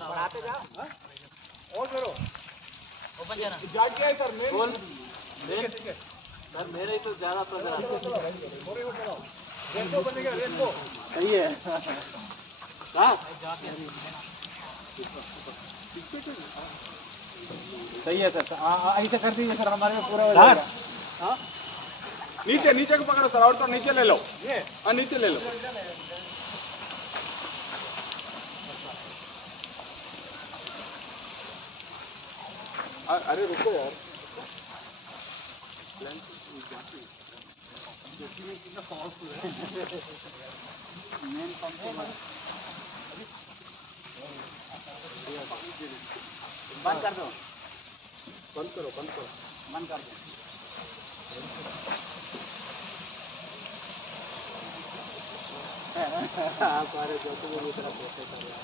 बढ़ाते जाओ। और करो ओपन जाना जाट क्या है सर मेन ठीक है सर मेरे तो ज्यादा प्रेशर आता है रेनको बनेगा रेनको सही है हां सही है सर ऐसे कर दीजिए सर हमारे में पूरा हो जाएगा हां नीचे नीचे को पकड़ो सर और तो नीचे ले लो ये हां नीचे ले लो अरे रुको यार मेन पंप बंद कर दो बंद करो बंद कर दो सारे जो तुम दूसरा प्रोसेस कर रहे